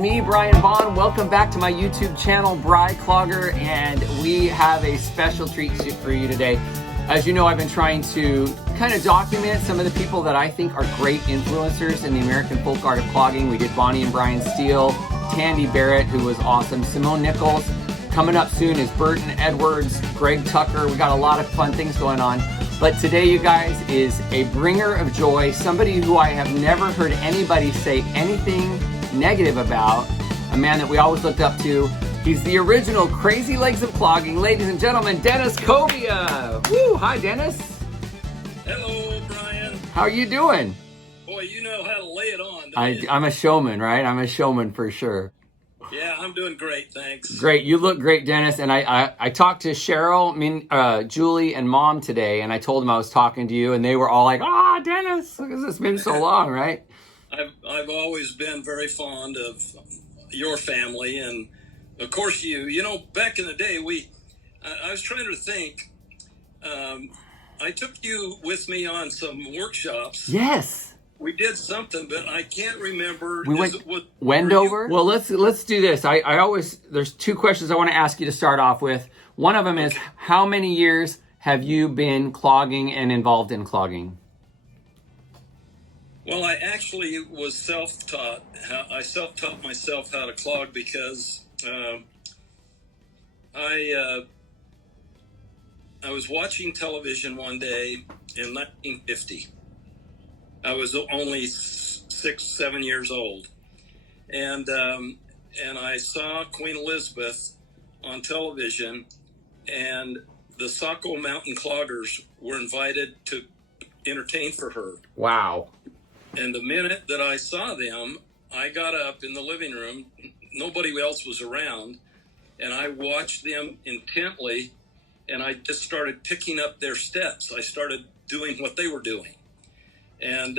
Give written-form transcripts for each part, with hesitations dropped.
me, Brian Vaughn. Welcome back to my YouTube channel, BriCLOGGER, and we have a special treat for you today. As you know, I've been trying to kind of document some of the people that I think are great influencers in the American folk art of clogging. We did Bonnie and Brian Steele, Tandy Barrett, who was awesome, Simone Nichols. Coming up soon is Burton Edwards, Greg Tucker. We got a lot of fun things going on. But today, you guys, is a bringer of joy, somebody who I have never heard anybody say anything negative about, a man that we always looked up to. He's the original Crazy Legs of Clogging. Ladies and gentlemen, Dennis Cobia. Woo! Hi, Dennis. Hello, Brian. How are you doing? Boy, you know how to lay it on. I'm a showman, right? I'm a showman for sure. Yeah, I'm doing great, thanks. Great. You look great, Dennis. And I talked to Cheryl, Julie, and Mom today, and I told them I was talking to you, and they were all like, Dennis, because it's been so long, right? I've always been very fond of your family, and of course you know, back in the day, I was trying to think, I took you with me on some workshops. Yes. We did something, but I can't remember. We went Wendover. Well, let's do this. I always, there's two questions I want to ask you to start off with. One of them is, how many years have you been clogging and involved in clogging? Well, I actually was self-taught. I self-taught myself how to clog because I was watching television one day in 1950. I was only 6-7 years old, and I saw Queen Elizabeth on television, and the Saco Mountain Cloggers were invited to entertain for her. Wow. And the minute that I saw them, I got up in the living room. Nobody else was around, and I watched them intently, and I just started picking up their steps. I started doing what they were doing. And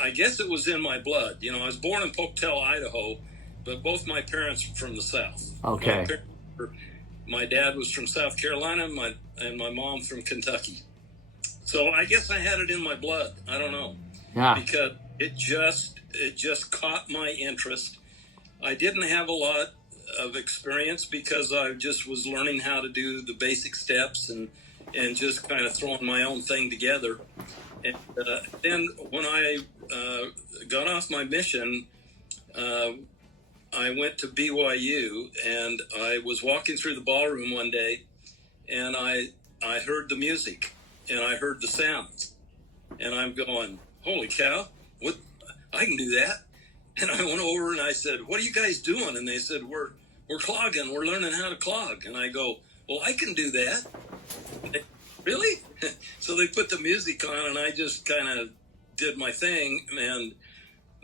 I guess it was in my blood. You know, I was born in Pocatello, Idaho, but both my parents were from the South. Okay. My dad was from South Carolina, and my mom from Kentucky. So I guess I had it in my blood. I don't know. Yeah. Because it just caught my interest. I didn't have a lot of experience because I just was learning how to do the basic steps and just kind of throwing my own thing together. And then when I got off my mission, I went to BYU, and I was walking through the ballroom one day, and I heard the music, and I heard the sounds, and I'm going, holy cow, what? I can do that. And I went over and I said, what are you guys doing? And they said, we're clogging, we're learning how to clog. And I go, well, I can do that. Really? So they put the music on, and I just kind of did my thing, and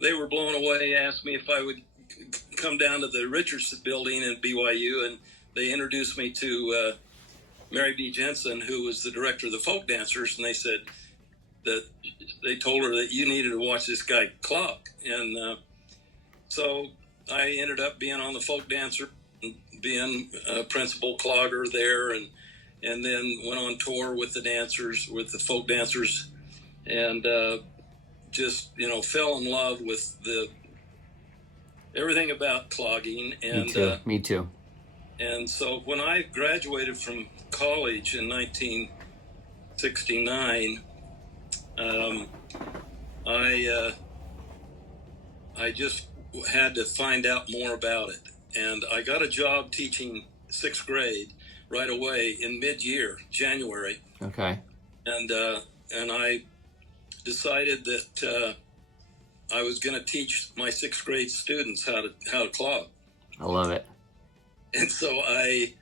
they were blown away, asked me if I would come down to the Richardson building in BYU, and they introduced me to Mary B. Jensen, who was the director of the folk dancers, and they said that they told her that you needed to watch this guy clog. And so I ended up being on the folk dancer, being a principal clogger there, and then went on tour with the dancers, with the folk dancers, and just, you know, fell in love with everything about clogging. And Me too. And so when I graduated from college in 1969, I just had to find out more about it. And I got a job teaching 6th grade right away in mid-year, January. Okay. And I decided that I was going to teach my 6th grade students how to clog. I love it. And so I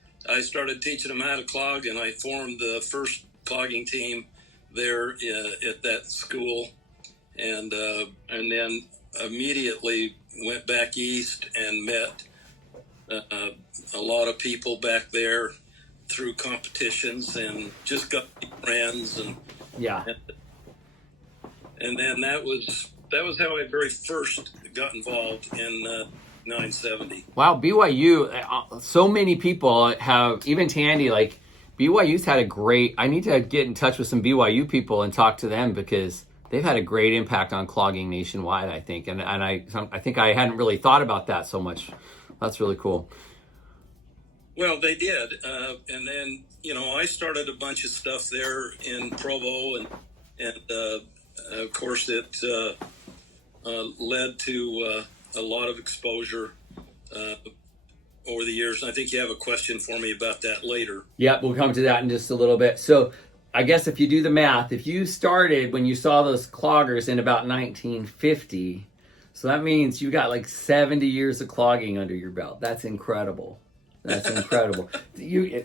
started teaching them how to clog, and I formed the first clogging team there at that school, and then immediately went back east and met a lot of people back there through competitions, and just got friends, and and then that was how I very first got involved in 970. Wow, BYU, so many people have, even Tandy, like BYU's had a great, I need to get in touch with some BYU people and talk to them, because they've had a great impact on clogging nationwide, I think. And I think I hadn't really thought about that so much. That's really cool. Well, they did. And then, I started a bunch of stuff there in Provo, and of course it led to a lot of exposure over the years. And I think you have a question for me about that later. Yeah, we'll come to that in just a little bit. So I guess if you do the math, if you started when you saw those cloggers in about 1950, so that means you got like 70 years of clogging under your belt. That's incredible. That's incredible.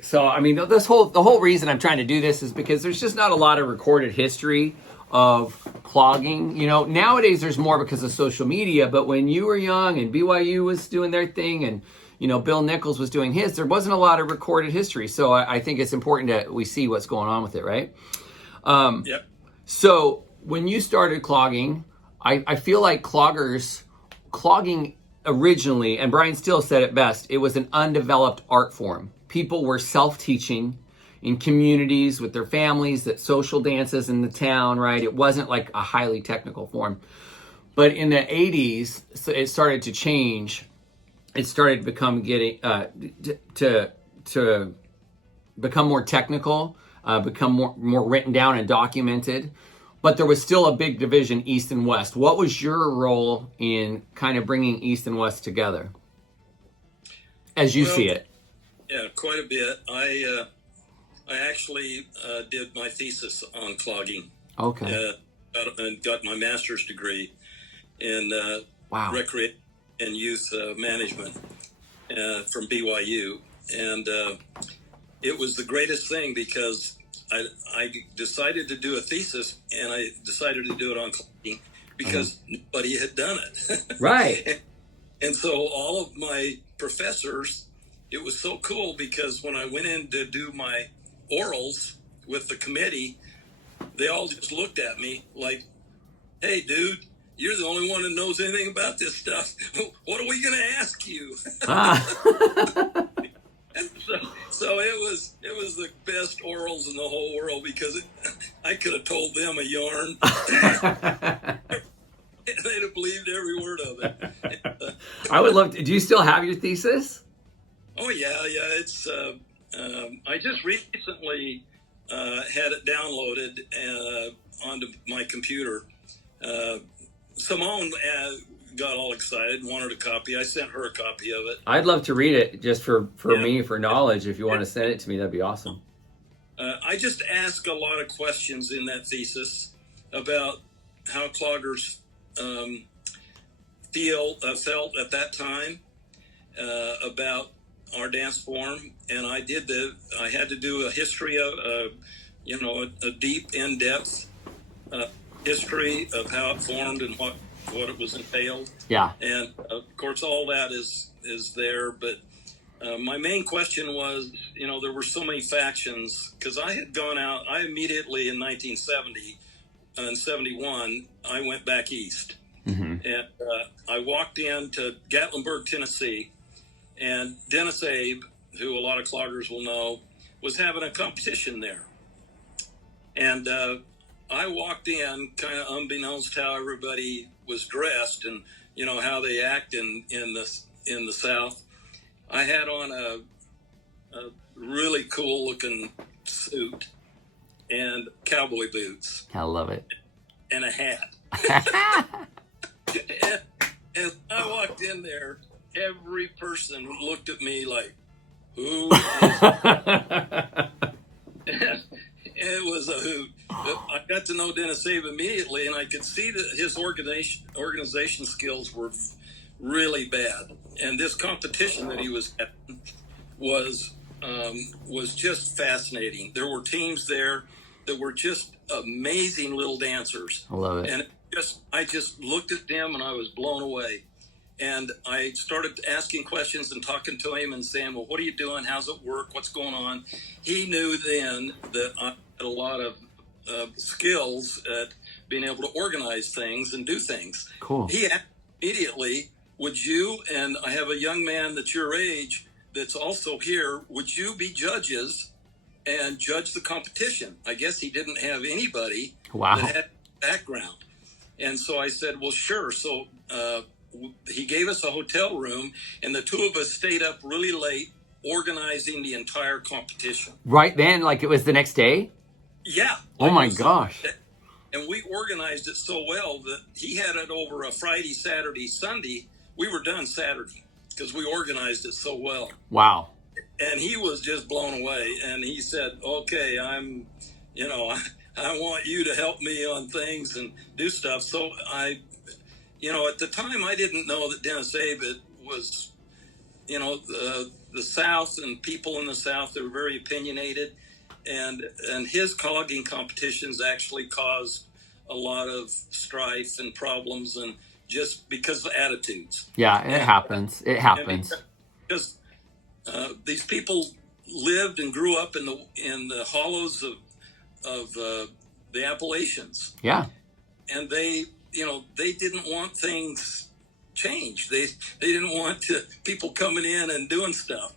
So I mean, the whole reason I'm trying to do this is because there's just not a lot of recorded history of clogging. Nowadays there's more because of social media, but when you were young and BYU was doing their thing and Bill Nichols was doing his, there wasn't a lot of recorded history. So I think it's important that we see what's going on with it, right? Yep. So when you started clogging, I feel like clogging originally, and Brian Steele said it best, it was an undeveloped art form. People were self-teaching in communities with their families, at social dances in the town, right? It wasn't like a highly technical form. But in the 80s, it started to change. It started to become to become more technical, become more written down and documented. But there was still a big division, East and West. What was your role in kind of bringing East and West together, as you see it? Yeah, quite a bit. I actually did my thesis on clogging. Okay. And got my master's degree in recreation and youth management from BYU. And it was the greatest thing because I decided to do a thesis, and I decided to do it on clogging because nobody had done it. Right. And so all of my professors, it was so cool because when I went in to do my orals with the committee, they all just looked at me like, hey, dude, you're the only one that knows anything about this stuff. What are we going to ask you? And so it was the best orals in the whole world because I could have told them a yarn. They'd have believed every word of it. I would love to. Do you still have your thesis? Oh, yeah. It's I just recently had it downloaded onto my computer. Simone got all excited and wanted a copy. I sent her a copy of it. I'd love to read it just for me, for knowledge. If you want to send it to me, that'd be awesome. I just ask a lot of questions in that thesis about how cloggers felt at that time about our dance form, and I had to do a history of a deep, in-depth history of how it formed and what it was entailed. Yeah. And of course all that is there, but my main question was, there were so many factions because I had gone out. I immediately in 1970 and 71 I went back east. Mm-hmm. And I walked into Gatlinburg, Tennessee, and Dennis Abe, who a lot of cloggers will know, was having a competition there. And I walked in kind of unbeknownst how everybody was dressed and how they act in the South. I had on a really cool looking suit and cowboy boots. I love it. And a hat. and I walked in there, every person looked at me like, who is and it was a hoot. I got to know Dennis Abe immediately, and I could see that his organization skills were really bad. And this competition that he was having was just fascinating. There were teams there that were just amazing little dancers. I love it. And I just looked at them, and I was blown away. And I started asking questions and talking to him and saying, well, what are you doing? How's it work? What's going on? He knew then that I had a lot of skills at being able to organize things and do things. Cool. He asked immediately, would you, and I have a young man that's your age that's also here, would you be judges and judge the competition? I guess he didn't have anybody that had background. And so I said, well, sure. So he gave us a hotel room, and the two of us stayed up really late organizing the entire competition. Right then, like it was the next day? Yeah. Oh my gosh. And we organized it so well that he had it over a Friday, Saturday, Sunday. We were done Saturday because we organized it so well. Wow. And he was just blown away. And he said, okay, I want you to help me on things and do stuff. So at the time I didn't know that Dennis Abbott was, the South and people in the South that were very opinionated. And his clogging competitions actually caused a lot of strife and problems, and just because of attitudes. Yeah, it happens. It happens. Because these people lived and grew up in the hollows of the Appalachians. Yeah. And they didn't want things changed. They didn't want people coming in and doing stuff.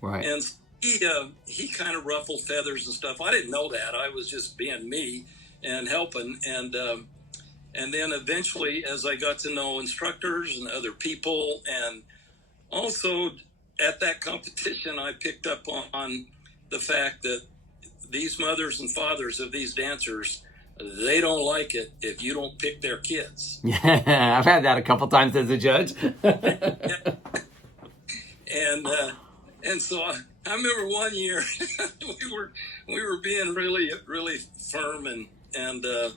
Right. And he kind of ruffled feathers and stuff. I didn't know that. I was just being me and helping. And then eventually, as I got to know instructors and other people, and also at that competition, I picked up on the fact that these mothers and fathers of these dancers, they don't like it if you don't pick their kids. Yeah, I've had that a couple times as a judge. And so I remember one year we were being really, really firm, and the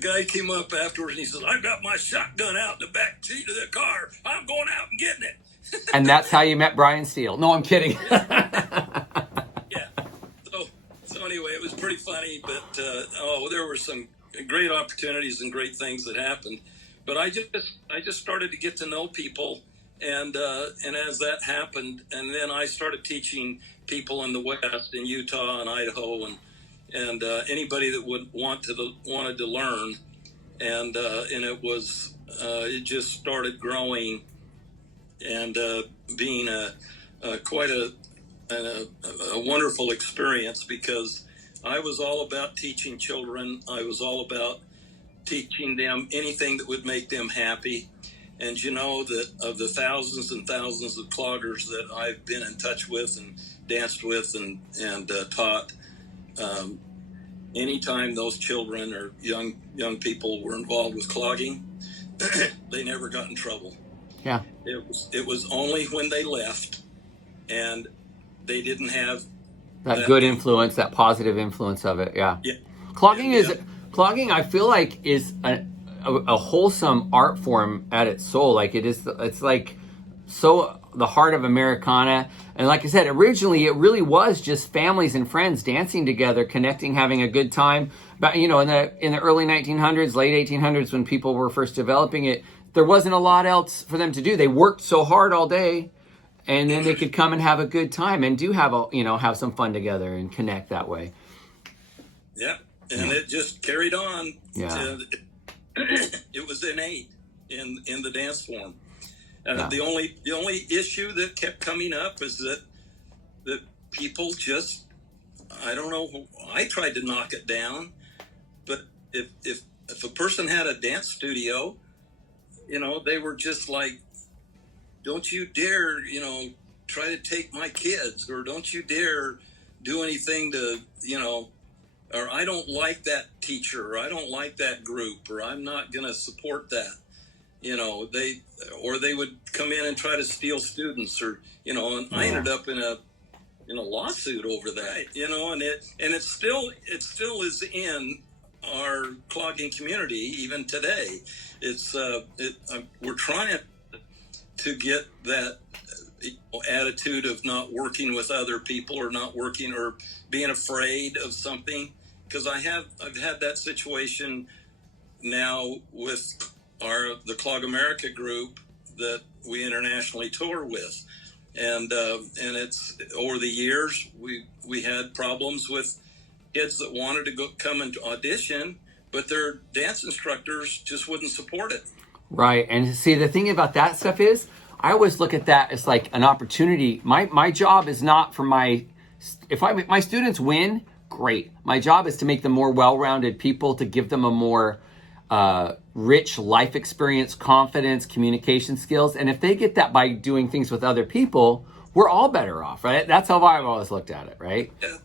guy came up afterwards and he says, "I got my shotgun out in the back seat of the car. I'm going out and getting it." And that's how you met Brian Steele. No, I'm kidding. Yeah. So anyway, it was pretty funny, but there were some great opportunities and great things that happened. But I just started to get to know people, and as that happened, and then I started teaching people in the West, in Utah and Idaho, and anybody that wanted to learn, and it just started growing and being quite a wonderful experience, because I was all about teaching children. I was all about teaching them anything that would make them happy. And that of the thousands and thousands of cloggers that I've been in touch with and danced with and taught, anytime those children or young people were involved with clogging, they never got in trouble. Yeah. It was only when they left and they didn't have that good influence, that positive influence of it. Yeah. Yeah. Clogging, I feel like, is a wholesome art form at its soul. Like it's like so the heart of Americana. And like I said, originally it really was just families and friends dancing together, connecting, having a good time. But in the early 1900s, late 1800s, when people were first developing it, there wasn't a lot else for them to do. They worked so hard all day, and then they could come and have a good time and have some fun together and connect that way. Yeah. And it just carried on. Yeah. It was innate in the dance form. The only issue that kept coming up is that people just, I don't know, I tried to knock it down, but if a person had a dance studio, they were just like, don't you dare, try to take my kids, or don't you dare do anything to, or I don't like that teacher, or I don't like that group, or I'm not going to support that. They would come in and try to steal students, or, and I ended up in a lawsuit over that, and it still is in our clogging community even today. We're trying to get that attitude of not working with other people, or not working, or being afraid of something. Because I've had that situation now with the Clog America group that we internationally tour with, and it's over the years we had problems with kids that wanted to come and audition, but their dance instructors just wouldn't support it. Right. And see, the thing about that stuff is, I always look at that as like an opportunity. My job is not for my students win, great. My job is to make them more well-rounded people, to give them a more rich life experience, confidence, communication skills. And if they get that by doing things with other people, we're all better off, right? That's how I've always looked at it, right? Yeah.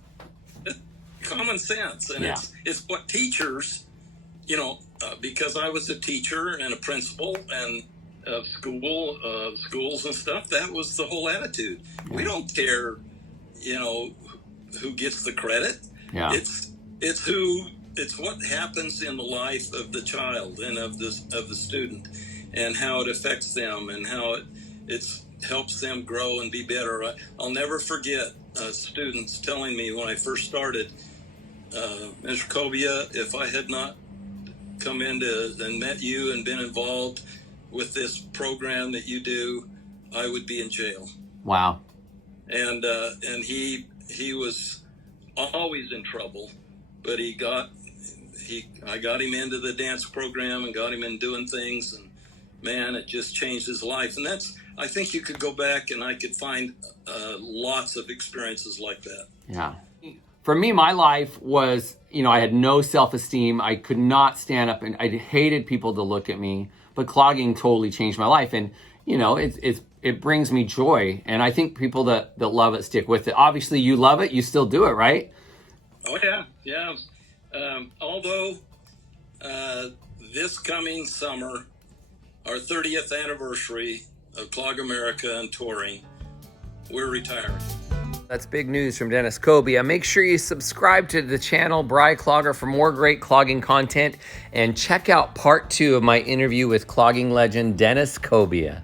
Common sense. And Yeah. it's what teachers, because I was a teacher and a principal and of schools and stuff, that was the whole attitude. Yeah. We don't care, who gets the credit. Yeah. It's what happens in the life of the child and of the student, and how it affects them, and how it helps them grow and be better. I'll never forget students telling me when I first started, Mr. Cobia, if I had not come into and met you and been involved with this program that you do, I would be in jail. Wow. And he was always in trouble, but I got him into the dance program and got him in doing things, and man, it just changed his life. And I think you could go back and I could find lots of experiences like that. Yeah. For me, my life was, I had no self-esteem. I could not stand up, and I hated people to look at me. But clogging totally changed my life, and it brings me joy. And I think people that love it stick with it. Obviously, you love it. You still do it, right? Oh yeah. Although this coming summer, our 30th anniversary of Clog America and touring, we're retiring. That's big news from Dennis Cobia. Make sure you subscribe to the channel BriCLOGGER for more great clogging content, and check out part 2 of my interview with clogging legend Dennis Cobia.